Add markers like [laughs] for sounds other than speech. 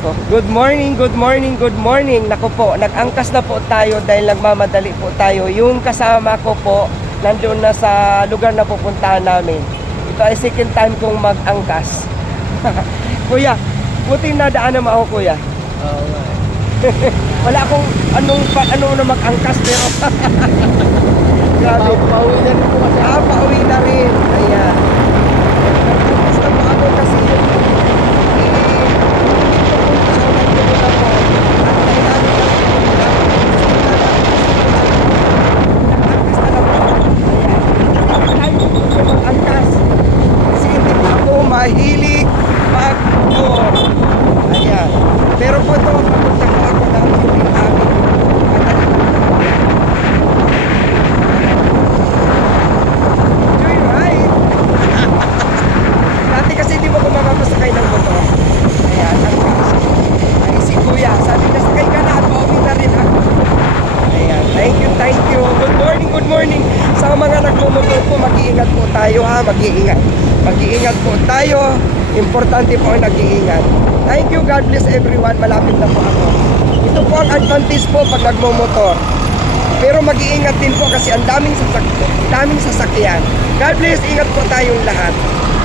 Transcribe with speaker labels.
Speaker 1: ako. Good morning, good morning, good morning. Nako po, nag-angkas na po tayo dahil nagmamadali po tayo. Yung kasama ko po, nandun na sa lugar na pupuntahan namin. Ito ay second time kong mag-angkas. [laughs] kuya, buti nadaanan mo ako kuya.
Speaker 2: Nga. [laughs]
Speaker 1: Wala akong anong pa, ano na mag-angkas pero [laughs] grabe.
Speaker 2: Pauwi na
Speaker 1: এক morning. Sa mga nagmumotor po, mag-iingat po tayo ha, mag-iingat. Mag-iingat po tayo. Importante po ang nag-iingat. Thank you, God bless everyone. Malapit na po ako. Ito po ang advantage po pag nagmumotor. Pero mag-iingat din po kasi ang daming, sasak daming sasakyan. God bless, ingat po tayong lahat.